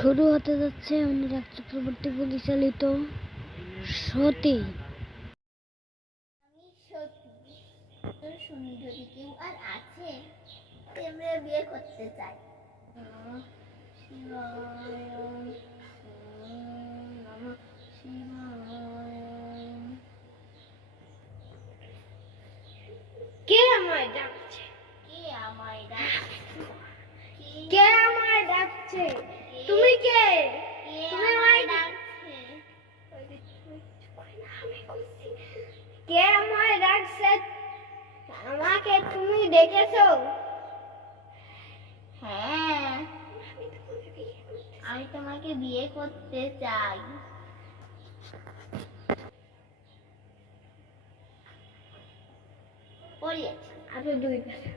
শুরু হতে যাচ্ছে অনুরাগ চক্রবর্তী পরিচালিত সতী। আমি কেউ আর আছে? তেমনি বিয়ে করতে চাই। কে আমায় ডাকছে? কে আমায় ডাকছে? কে আমায় ডাকছে? তুমি কে? তুমি আমায় কে আমায় ডাকছে? আমাকে তুমি ডেকেছো? হ্যাঁ আমি তোমাকে বিয়ে করতে চাই। পড়িয়েছি আরও দুই কথা